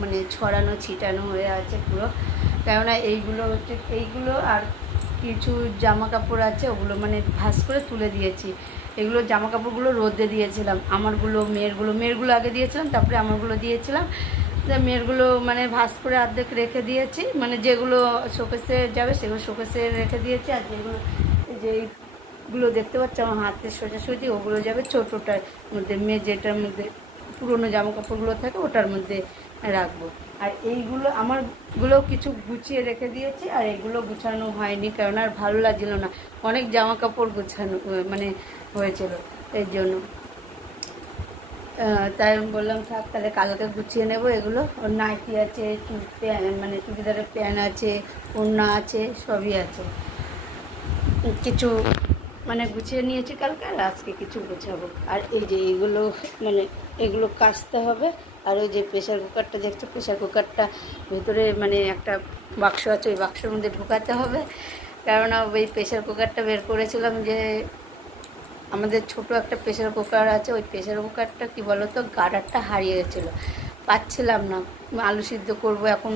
মানে ছড়ানো ছিটানো হয়ে আছে পুরো। কেননা এইগুলো আর কিছু জামা কাপড় আছে, ওগুলো মানে ভাঁজ করে তুলে দিয়েছি। এগুলো জামা কাপড়গুলো রোদে দিয়েছিলাম, মেয়েরগুলো আগে দিয়েছিলাম, তারপরে আমারগুলো দিয়েছিলাম। মেয়েরগুলো মানে ভাঁজ করে অর্ধেক রেখে দিয়েছি, মানে যেগুলো শোকেসে যাবে সেগুলো শোকেসে রেখে দিয়েছি। আর যেগুলো দেখতে পাচ্ছি আমার হাতের সোজাসুজি, ওগুলো যাবে ছোটোটার মধ্যে, যেটার মধ্যে পুরোনো জামা কাপড়গুলো থাকে ওটার মধ্যে রাখবো। আর আমারগুলো কিছু গুছিয়ে রেখে দিয়েছি, আর এগুলো গুছানো হয়নি, কারণ আর ভালো লাগছিল না, অনেক জামা কাপড় গুছানো মানে হয়েছিল, এর জন্য তাই আমি বললাম থাক, তাহলে কালকে গুছিয়ে নেব। এগুলো নাইটি আছে, মানে চুড়িদারের প্যান্ট আছে, ওড়না আছে, সবই আছে, কিছু মানে গুছিয়ে নিয়েছি কালকে, আর আজকে কিছু গোছাবো। আর এই যে এগুলো কাচতে হবে। আর ওই যে প্রেশার কুকারটা দেখছো, প্রেশার কুকারটা ভেতরে মানে একটা বাক্স আছে, ওই বাক্সের মধ্যে ঢোকাতে হবে। কেননা ওই প্রেশার কুকারটা বের করেছিলাম, যে আমাদের ছোট একটা প্রেশার কুকার আছে, ওই প্রেশার কুকারটা কি বলতো গার্ডারটা হারিয়ে গেছিলো, পাচ্ছিলাম না। আলু সিদ্ধ করবো এখন,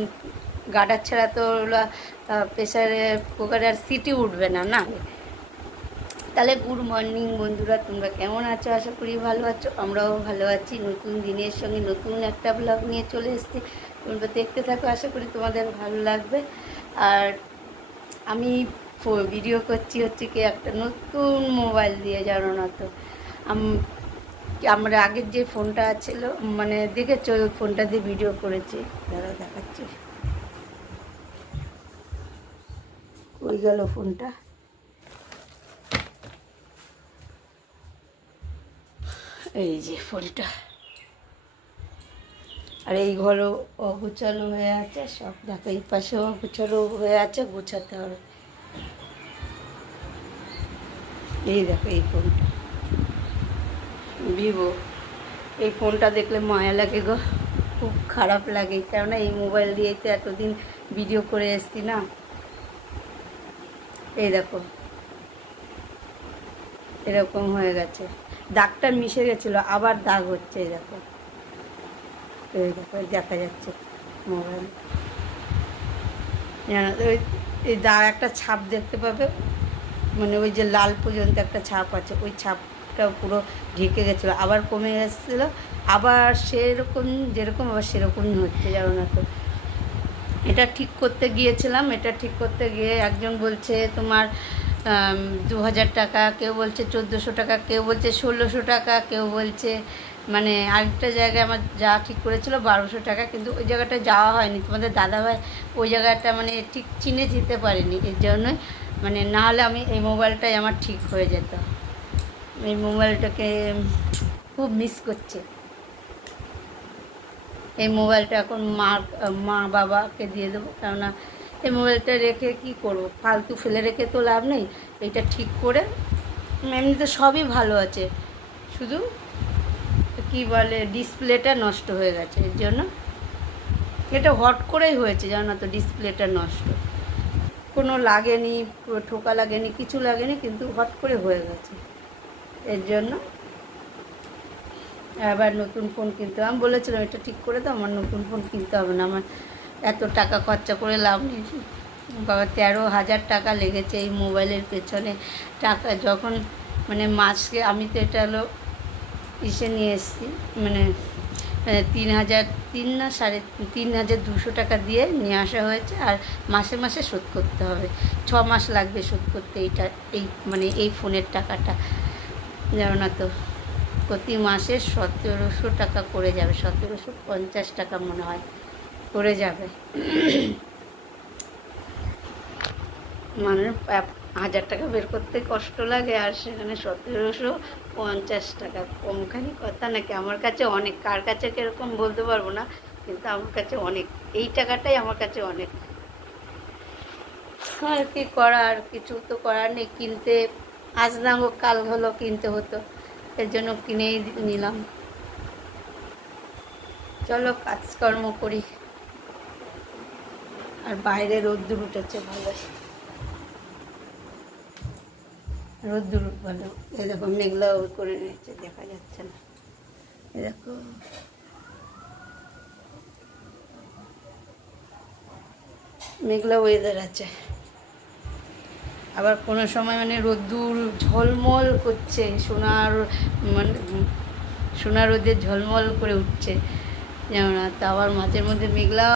গার্ডার ছাড়া তো প্রেশার কুকারে আর সিটি উঠবে না। তাহলে গুড মর্নিং বন্ধুরা, তোমরা কেমন আছো? আশা করি ভালো আছো, আমরাও ভালো আছি। নতুন দিনের সঙ্গে নতুন একটা ব্লগ নিয়ে চলে এসেছি, তোমরা দেখতে থাকো, আশা করি তোমাদের ভালো লাগবে। আর আমি ভিডিও করছি হচ্ছে কি একটা নতুন মোবাইল দিয়ে, জানো না তো। আমরা আগের যে ফোনটা ছিল, মানে দেখেছো, ওই ফোনটা দিয়ে ভিডিও করেছি, দাঁড়া দেখাচ্ছি। কই গেল ফোনটা? এই যে ফোনটা। আর এই ঘরও অগুছালো হয়ে আছে সব, দেখো এই পাশেও অগুছালো হয়ে আছে, গুছাতে হবে। এই দেখো এই ফোনটা ভিভো, এই ফোনটা দেখলে মায়া লাগে গো, খুব খারাপ লাগে, কেননা এই মোবাইল দিয়েই তো এতদিন ভিডিও করে এসছি না। এই দেখো এরকম হয়ে গেছে, দাগটা মিশে গেছিলো, আবার দাগ হচ্ছে। এই দেখো দেখা যাচ্ছে মোবাইল, এই দাগ একটা ছাপ দেখতে পাবে, মানে ওই যে লাল পর্যন্ত একটা ছাপ আছে, ওই ছাপটা পুরো ঢেকে গেছিলো, আবার কমে এসেছিলো, আবার সেরকম যেরকম আবার সেরকমই হচ্ছে, জানো না তো। এটা ঠিক করতে গিয়েছিলাম, এটা ঠিক করতে গিয়ে একজন বলছে তোমার 2000 টাকা, কেউ বলছে 1400 টাকা, কেউ বলছে 1600 টাকা, কেউ বলছে মানে আরেকটা জায়গায় আমার যা ঠিক করেছিল 1200 টাকা, কিন্তু ওই জায়গাটা যাওয়া হয়নি। তোমাদের দাদাভাই ওই জায়গাটা মানে ঠিক চিনে যেতে পারেনি, এর জন্যই মানে না হলে আমি এই মোবাইলটাই আমার ঠিক হয়ে যেত। এই মোবাইলটাকে খুব মিস করছে। এই মোবাইলটা এখন মা বাবাকে দিয়ে দেবো, কেননা এই মোবাইলটা রেখে কি করব, ফালতু ফেলে রেখে তো লাভ নেই। এটা ঠিক করে, এমনিতে সবই ভালো আছে, শুধু কি বলে ডিসপ্লেটা নষ্ট হয়ে গেছে, এর জন্য। এটা হট করেই হয়েছে, জানো না তো, ডিসপ্লেটা নষ্ট, কোনো লাগেনি, ঠোকা লাগেনি, কিছু লাগেনি, কিন্তু হট করে হয়ে গেছে, এর জন্য আবার নতুন ফোন কিনতে হবে। আমি বলেছিলাম এটা ঠিক করে দাও, আমার নতুন ফোন কিনতে হবে না, আমার এত টাকা খরচা করে লাভ নেই। বাবা 13,000 টাকা লেগেছে এই মোবাইলের পেছনে। টাকা যখন মানে মাসকে, আমি তো এটা হলো ইসে নিয়ে এসেছি, মানে 3,200 টাকা দিয়ে নিয়ে আসা হয়েছে, আর মাসে মাসে শোধ করতে হবে, 6 মাস লাগবে শোধ করতে মানে এই ফোনের টাকাটা, জানো না তো। প্রতি মাসে 1700 টাকা করে যাবে, 1750 টাকা মনে হয় করে যাবে, মানে 1000 টাকা বের করতে কষ্ট লাগে, আর সেখানে 1750 টাকা, কমখানি কথা নাকি? আমার কাছে অনেক, কার কাছে কীরকম বলতে পারবো না, কিন্তু আমার কাছে অনেক, এই টাকাটাই আমার কাছে অনেক। আর কি করার, কিছু তো করার নেই, কিনতে আজ না হোক কাল হলো কিনতে হতো, এর জন্য কিনেই নিলাম। চলো কাজকর্ম করি। আর বাইরে রোদ্দুর উঠেছে ভালো, রোদ্দুর ভালো। এই দেখো মেঘলা করে নিয়েছে, দেখা যাচ্ছে না, এই দেখো মেঘলা ওয়েদার আছে। আবার কোনো সময় মানে রোদ্দুর ঝলমল করছে, মানে সোনা রোদের ঝলমল করে উঠছে যেমন, তা আবার মাঝের মধ্যে মেঘলা।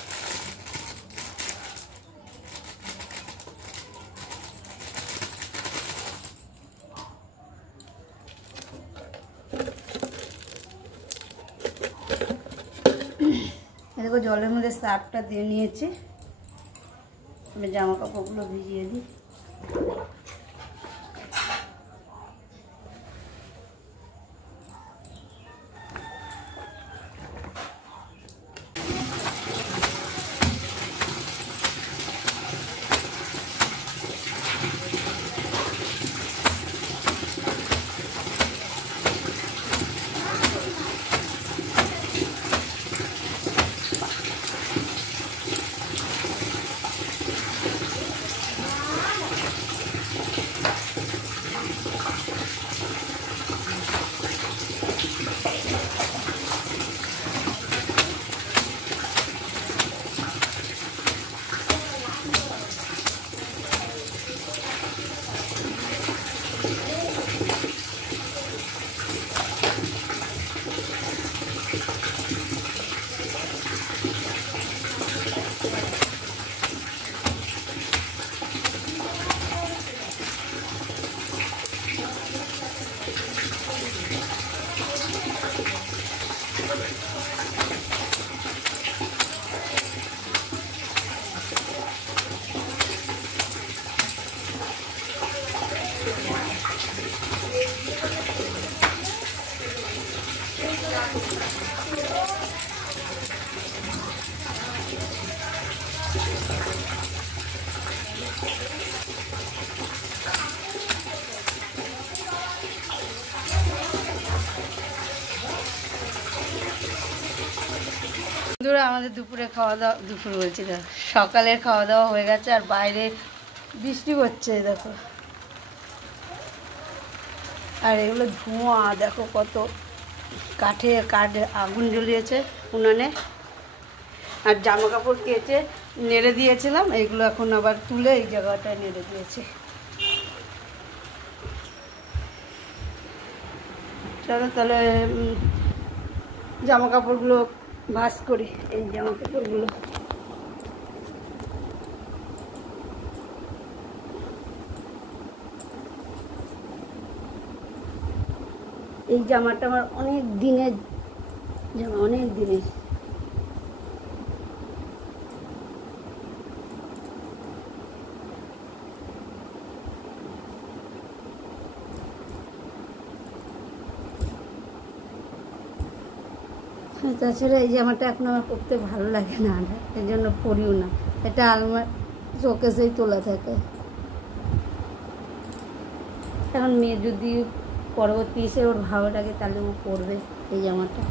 দেখো জলের মধ্যে সার্ফটা দিয়ে নিয়েছি, আমি জামা কাপড়গুলো ভিজিয়ে দিই। বন্ধুরা, আমাদের দুপুরে খাওয়া দাওয়া, দুপুর বলছি না, সকালের খাওয়া দাওয়া হয়ে গেছে। আর বাইরে বৃষ্টি হচ্ছে দেখো, আর এগুলো ধোঁয়া দেখো, কত কাঠে আগুন জ্বলিয়েছে উনানে। আর জামা কাপড় কেচে নেড়ে দিয়েছিলাম, এইগুলো এখন আবার তুলে এই জায়গাটায় নেড়ে দিয়েছি। চলো তাহলে জামা কাপড়গুলো ভাঁজ করি। এই জামা কাপড়গুলো এই জামাটা আমার অনেক দিনের জামা, অনেক দিনের। তাছাড়া এই জামাটা এখন আমার পরতে ভালো লাগে না, এই জন্য পরিও না। এটা আমার শোকেসেই তোলা থাকে। এখন মেয়ে যদি পরবর্তী এসে ওর ভালো লাগে তাহলে ও পরবে এই জামাটা।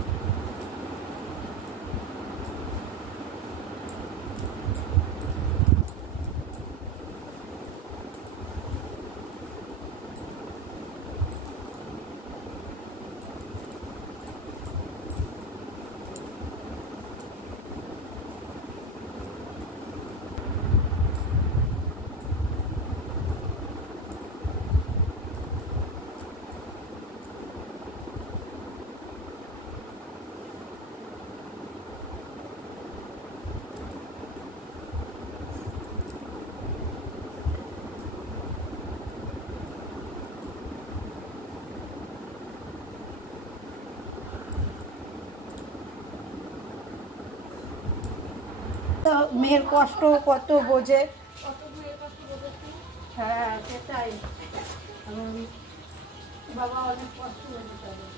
মেয়ের কষ্ট কত বোঝে। হ্যাঁ সেটাই, বাবা অনেক কষ্ট বোঝে তাদের।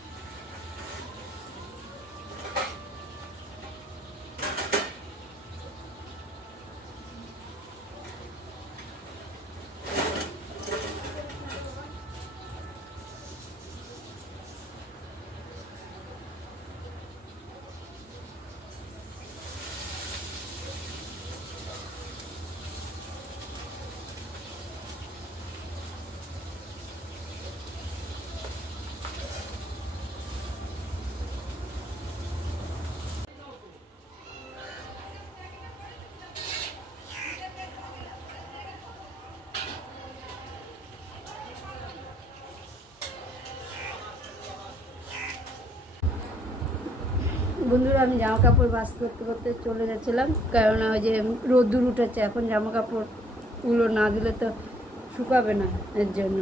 বন্ধুরা আমি জামা কাপড় ভাঁজ করতে করতে চলে গেছিলাম, কারণ ওই যে রোদ্দুর উঠেছে, এখন জামা কাপড়গুলো না দিলে তো শুকাবে না, এর জন্য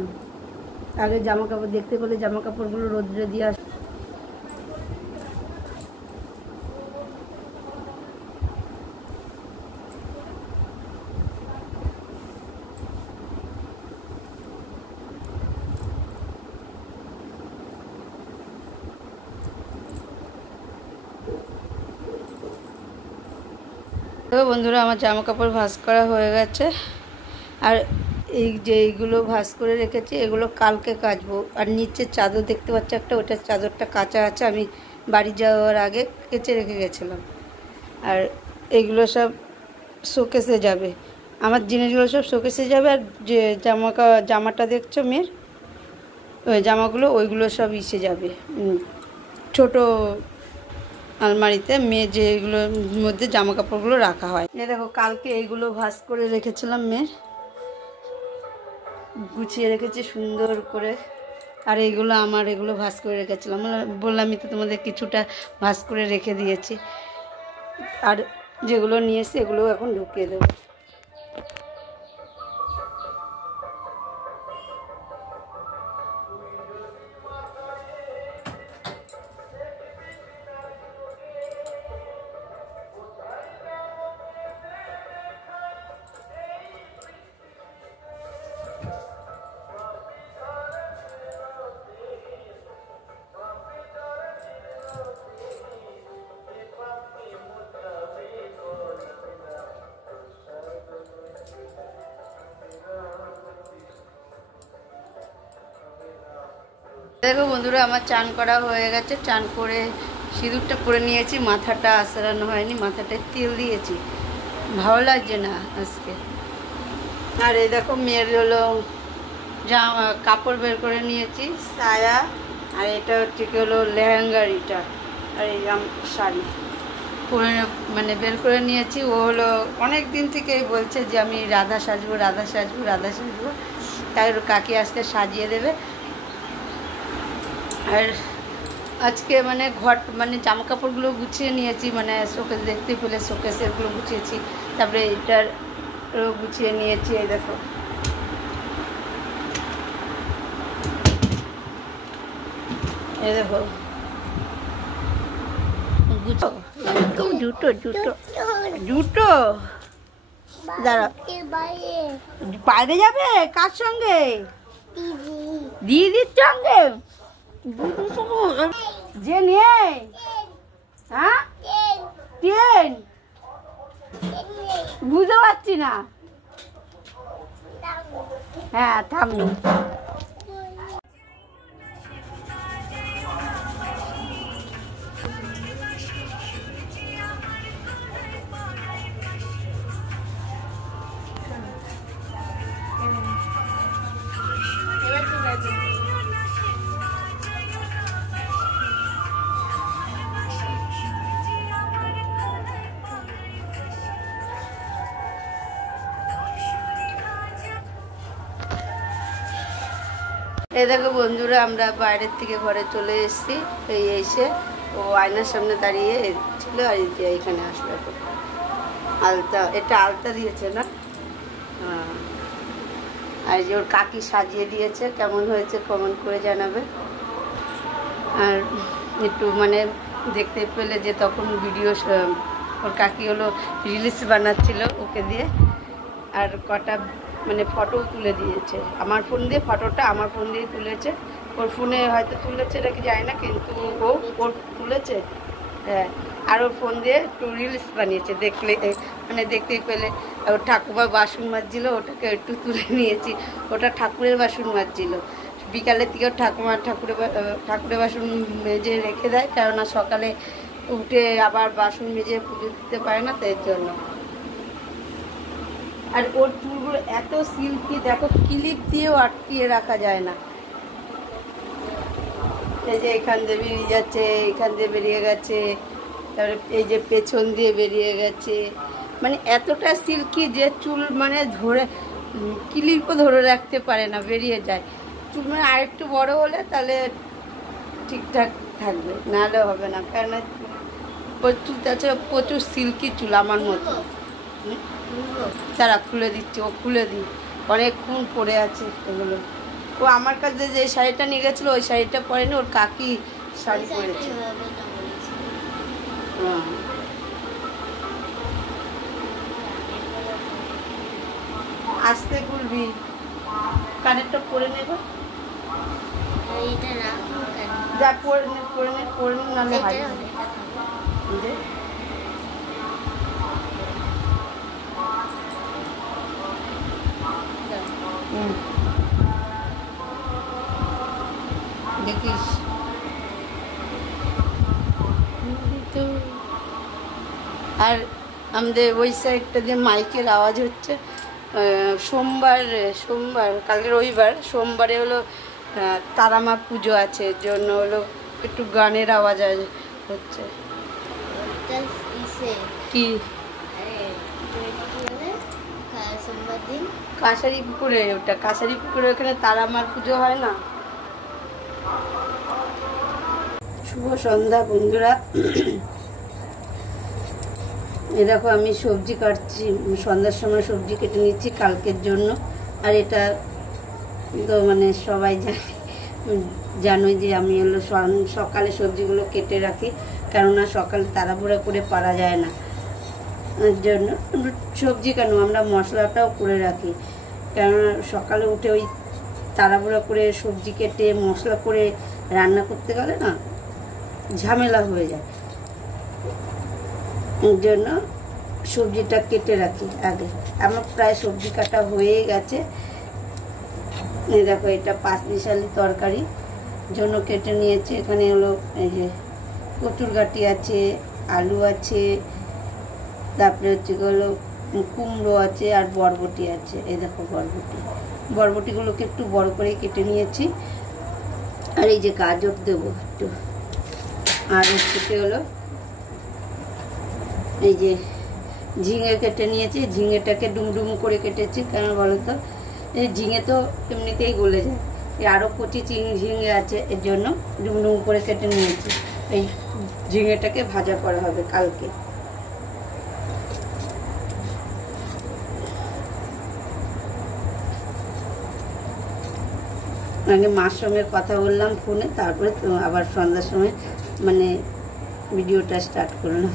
আগে জামা কাপড় দেখতে পেলে জামা কাপড়গুলো রোদ্রে দিয়ে আস। তো বন্ধুরা আমার জামা কাপড় ভাঁজ করা হয়ে গেছে, আর এই যে এইগুলো ভাঁজ করে রেখেছি এগুলো কালকে কাচবো। আর নিচের চাদর দেখতে পাচ্ছি একটা, ওটার চাদরটা কাচা আছে, আমি বাড়ি যাওয়ার আগে কেচে রেখে গেছিলাম। আর এইগুলো সব শোকেসে যাবে, আমার জিনিসগুলো সব শোকেসে যাবে। আর যে জামাটা দেখছো মেয়ের, ওই জামাগুলো ওইগুলো সব ইসে যাবে ছোটো আলমারিতে, মেয়ে যেগুলোর মধ্যে জামা কাপড়গুলো রাখা হয়। এ দেখো কালকে এইগুলো ভাঁজ করে রেখেছিলাম, মেয়ের গুছিয়ে রেখেছি সুন্দর করে। আর এইগুলো আমার, এগুলো ভাঁজ করে রেখেছিলাম, বললামই তো তোমাদের কিছুটা ভাঁজ করে রেখে দিয়েছি। আর যেগুলো নিয়ে এসে এগুলো এখন ঢুকিয়ে দেবো। দেখো বন্ধুরা আমার চান করা হয়ে গেছে, চান করে সিঁদুরটা পরে নিয়েছি, মাথাটা আঁচড়ানো হয়নি, মাথাটায় তেল দিয়েছি, ভালো লাগছে না আজকে। আর এই দেখো মেয়ের হলো কাপড় বের করে নিয়েছি, সায়া, আর এটা হচ্ছে কি হলো লেহেঙ্গারিটা, আর এই শাড়ি পরে মানে বের করে নিয়েছি। ও হলো অনেক দিন থেকেই বলছে যে আমি রাধা সাজবো, রাধা সাজবো, রাধা সাজবো, তাই ওর কাকি আজকে সাজিয়ে দেবে। আর আজকে মানে মানে জামা কাপড়গুলো গুছিয়ে নিয়েছি, মানে শোকেস দেখতে পেলে শোকেসেরগুলো গুছিয়েছি, তারপরে এটার গুছিয়ে নিয়েছি। এই দেখো এই দেখো জুতো জুতো জুতো দাঁড়া, বাইরে যাবে কার সঙ্গে? দিদির সঙ্গে? যে নেই, হ্যাঁ ট্রেন বুঝতে পারছি না। হ্যাঁ থামি। এই দেখো বন্ধুরা আমরা বাইরের থেকে ঘরে চলে এসেছি, এই এসে ও আয়নার সামনে দাঁড়িয়ে ছিল, আর এইখানে আসলো এখন আলতা, এটা আলতা দিয়েছে না? হ্যাঁ, আর যে ওর কাকি সাজিয়ে দিয়েছে, কেমন হয়েছে কমেন্ট করে জানাবে। আর একটু মানে দেখতে পেলে যে তখন ভিডিও ওর কাকি হলো রিলস বানাচ্ছিল ওকে দিয়ে, আর কটা মানে ফটো তুলে দিয়েছে আমার ফোন দিয়ে, ফটোটা আমার ফোন দিয়ে তুলেছে, ওর ফোনে হয়তো তুলেছে নাকি জানি না, কিন্তু ও ওর তুলেছে। হ্যাঁ, আর ওর ফোন দিয়ে একটু রিলস বানিয়েছে, দেখলে মানে দেখতেই পেলে। ওর ঠাকুমা বাসন মাজছিল, ওটাকে একটু তুলে নিয়েছি, ওটা ঠাকুরের বাসন মাজছিল। বিকালের দিকেও ঠাকুরের বাসন মেজে রেখে দেয়, কেননা সকালে উঠে আবার বাসন মেজে পুজো দিতে পারে না, তাই জন্য। আর ওর চুলগুলো এত সিল্কি, দেখো ক্লিপ দিয়েও আটকিয়ে রাখা যায় না। এই যে এখান দিয়ে বেরিয়ে যাচ্ছে, এখান দিয়ে বেরিয়ে গেছে, তারপরে এই যে পেছন দিয়ে বেরিয়ে গেছে, মানে এতটা সিল্কি যে চুল মানে ধরে ক্লিপও ধরে রাখতে পারে না, বেরিয়ে যায়। চুল মানে আরেকটু বড় হলে তাহলে ঠিকঠাক থাকবে, নাহলে হবে না, কেননা চুলটা আছে প্রচুর সিল্কি চুল আমার মতো। তারা খুলে দিচ্ছে, ও খুলে দিই, অনেকক্ষণ পরে আছে এগুলো। ও আমার কাছে যে শাড়িটা নিয়ে গেছিলো ওই শাড়িটা পরেনি, ওর কাকি শাড়ি পরেছে। আস্তে খুলবি, কানেরটা পরে নেবে, যা পরে নে পরে নে পরে নে, নাহলে হাই দেখিস। আর আমাদের ওই সাইডটা দিয়ে মাইকের আওয়াজ হচ্ছে। সোমবার কালকে রবিবার, সোমবারে হলো তারামা পুজো আছে, এর জন্য হলো একটু গানের আওয়াজ হচ্ছে। কি কাছারি পুকুরে? ওটা কাছারি পুকুরে, ওখানে তারামার পুজো হয় না। শুভ সন্ধ্যা বন্ধুরা। এ দেখো আমি সবজি কাটছি, সন্ধ্যার সময় সবজি কেটে নিচ্ছি কালকের জন্য। আর এটা তো মানে সবাই জানোই যে আমি হলো সকালে সবজিগুলো কেটে রাখি, কেননা সকালে তাড়াহুড়া করে পারা যায় না। এর জন্য সবজি কেন, আমরা মশলাটাও করে রাখি, কেননা সকালে উঠে ওই তাড়াহুড়া করে সবজি কেটে মশলা করে রান্না করতে গেলে না ঝামেলা হয়ে যায়। এর জন্য সবজিটা কেটে রাখি আগে। আমার প্রায় সবজি কাটা হয়ে গেছে। এই দেখো এটা পাঁচমিশালি তরকারি জন্য কেটে নিয়েছে। এখানে হলো এই যে কচুরগাটি আছে, আলু আছে, তারপরে হচ্ছে হলো কুমড়ো আছে, আর বরবটি আছে। এই দেখো বরবটিগুলোকে একটু বড় করে কেটে নিয়েছি। আর এই যে গাজর দেবো একটু, আর হচ্ছে হলো এই যে ঝিঙে কেটে নিয়েছি। ঝিঙেটাকে ডুমডুম করে কেটেছি, কেন বলো তো, এই ঝিঙে তো এমনিতেই গলে যায়, আরও কচি ঝিঙে আছে, এর জন্য ডুমডুম করে কেটে নিয়েছি। এই ঝিঙেটাকে ভাজা করা হবে কালকে। আগে মার সঙ্গে কথা বললাম ফোনে, তারপরে আবার সন্ধ্যার সময় মানে ভিডিওটা স্টার্ট করলাম।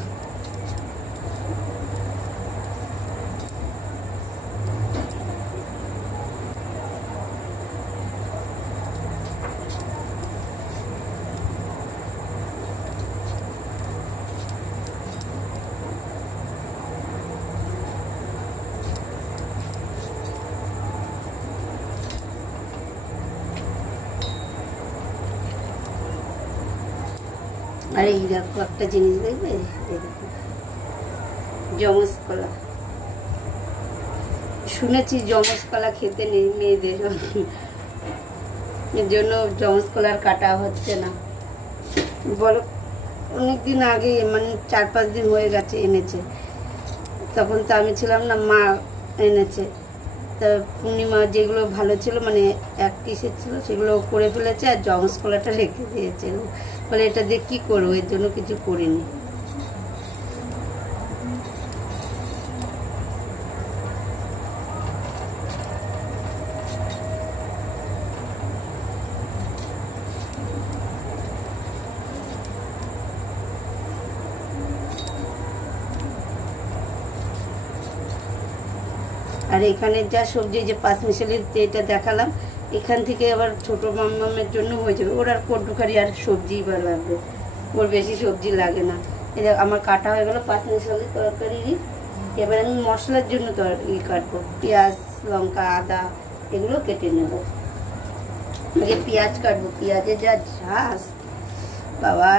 আর এই দেখো একটা জিনিস দেখবে, জমজ কলা। শুনেছি জমজ কলা খেতে নেই মেয়েদের, এর জন্য জমজ কলার কাটা হচ্ছে না। বলো অনেকদিন আগে, মানে 4-5 দিন হয়ে গেছে এনেছে, তখন তো আমি ছিলাম না, মা এনেছে। তা পূর্ণিমা যেগুলো ভালো ছিল, মানে এক কিসের ছিল, সেগুলো করে ফেলেছে, আর জমজ কলাটা রেখে দিয়েছে। বলে এটা দিয়ে কী করবো, এর জন্য কিছু করিনি। আর এখানে যা সবজি, যে পাঁচমিশালির যেটা দেখালাম, এখান থেকে আবার ছোটো মামের জন্য হয়ে যাবে। ওর আর কটুকারি আর সবজি বা লাগবে, ওর বেশি সবজি লাগে না। এই আমার কাটা হয়ে গেলো পাঁচমিশালি তরকারিরই। এবার আমি মশলার জন্য কাটবো, পেঁয়াজ, লঙ্কা, আদা এগুলো কেটে নেব। আগে পেঁয়াজ কাটবো, পেঁয়াজের যা ঝাঁস বাবা,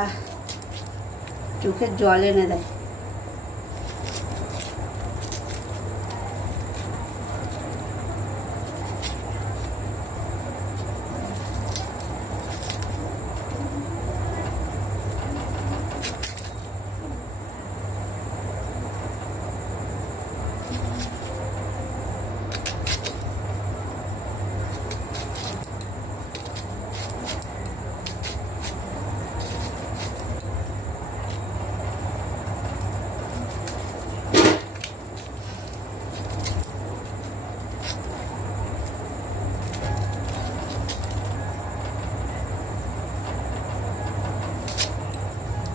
চোখের জল এনে দেয়।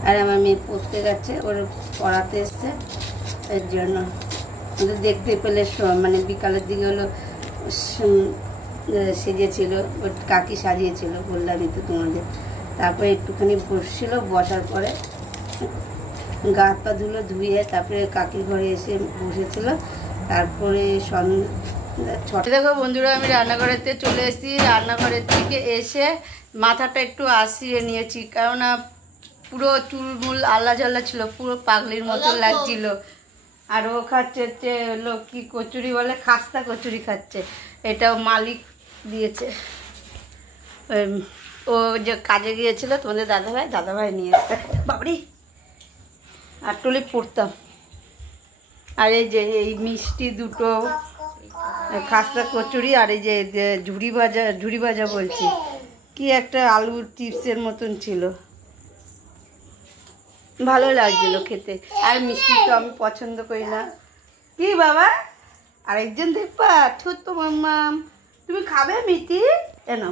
আর আমার মেয়ে পড়তে গেছে, ওর পড়াতে এসছে, এর জন্য দেখতে পেলে মানে বিকালের দিকে হলো সেজেছিল, ওর কাকি সাজিয়েছিল, বললামই তো তোমাদের। তারপরে একটুখানি বসছিল, বসার পরে গা হাত পা ধুলো, ধুয়ে তারপরে কাকির ঘরে এসে বসেছিল। তারপরে ছটা দেখো বন্ধুরা, আমি রান্নাঘরেতে চলে এসেছি। রান্নাঘরের থেকে এসে মাথাটা একটু আসিয়ে নিয়েছি, কেননা পুরো চুলমুল আল্লা ঝাল্লা ছিল, পুরো পাগলির মতো লাগছিল। আর ও খাচ্ছে হচ্ছে হলো কি কচুরি বলে, খাস্তা কচুরি খাচ্ছে। এটাও মালিক দিয়েছে, ও যে কাজে গিয়েছিল তোমাদের দাদাভাই নিয়ে এসছে। বাবরি আর টলি পড়তাম। আর এই যে এই মিষ্টি দুটো খাস্তা কচুরি, আর এই যে ঝুড়ি ভাজা বলছি কি একটা আলুর চিপসের মতন ছিল, ভালো লাগছিল খেতে। আর মিষ্টি তো আমি পছন্দ করি না। কি বাবা আরেকজন দেখবা, ছোট্ট মাম্মাম, তুমি খাবে মিষ্টি? কেন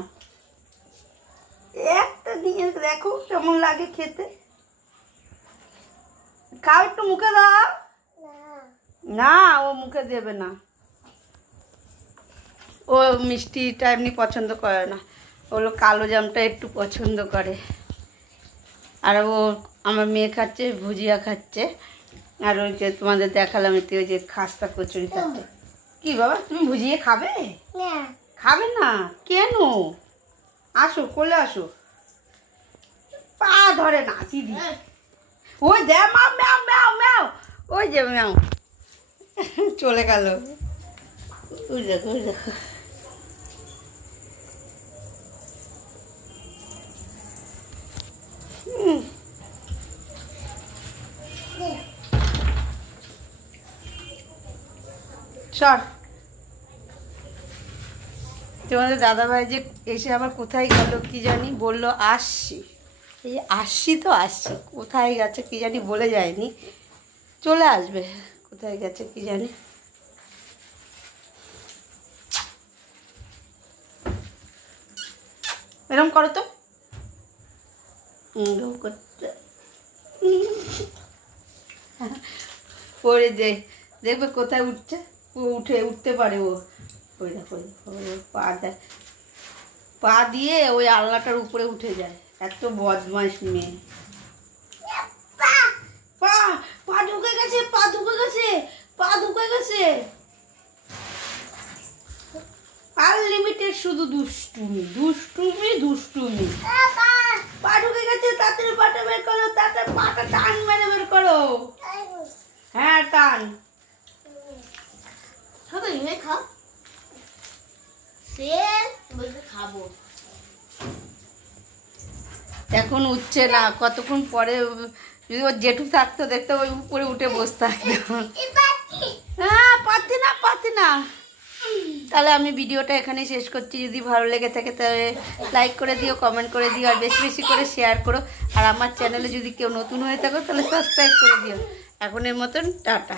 একটা নিয়ে দেখো কেমন লাগে খেতে, খাও, একটু মুখে দাও। না, ও মুখে দেবে না, ও মিষ্টিটা এমনি পছন্দ করে না, ওগুলো কালো জামটা একটু পছন্দ করে। আর ও আমার মেয়ে খাচ্ছে ভুজিয়া খাচ্ছে, আর ওই যে তোমাদের দেখালাম এতে ওই যে খাস্তা কচুরি খাচ্ছে। কি বাবা তুমি ভুজিয়ে খাবে? খাবে না কেন? আসো কোলে আসো, পা ধরে না দিদি, ওই দে ম্যাও ম্যাও ম্যাও ম্যাও, ওই যে ম্যাও চলে গেল, ওই দেখো ওই দেখো। সর, তোমাদের দাদাভাই যে এসে আবার কোথায় গেল কি জানি, বললো আসছি, এই আসছি তো আসছি, কোথায় গেছে কি জানি বলে যায়নি, চলে আসবে, কোথায় গেছে কি জানি। এরকম করো তো, পরে দেখবে কোথায় উঠছে, ও উঠতে পারে, ও ওই দেখো পা দিয়ে ওই আলনাটার উপরে উঠে যায়, এত বদমাইশ মেয়ে। পা ঢুকে গেছে, পা ঢুকে গেছে, পা ঢুকে গেছে, আনলিমিটেড শুধু দুষ্টুমি দুষ্টুমি দুষ্টুমি। পা ঢুকে গেছে, তাড়াতাড়ি পাটা বের করো, তাড়াতাড়ি পাটা টান মেরে বের করো। হ্যাঁ টান, খাবো। এখন উঠছে না, কতক্ষণ পরে যদি ওর জেঠু থাকতো দেখতো ওই উপরে উঠে বসে থাকতো। হ্যাঁ পারতি না। তাহলে আমি ভিডিওটা এখানে শেষ করছি। যদি ভালো লেগে থাকে তাহলে লাইক করে দিও, কমেন্ট করে দিও, আর বেশি বেশি করে শেয়ার করো। আর আমার চ্যানেলে যদি কেউ নতুন হয়ে থাকো তাহলে সাবস্ক্রাইব করে দিও। এখনের মতন টাটা।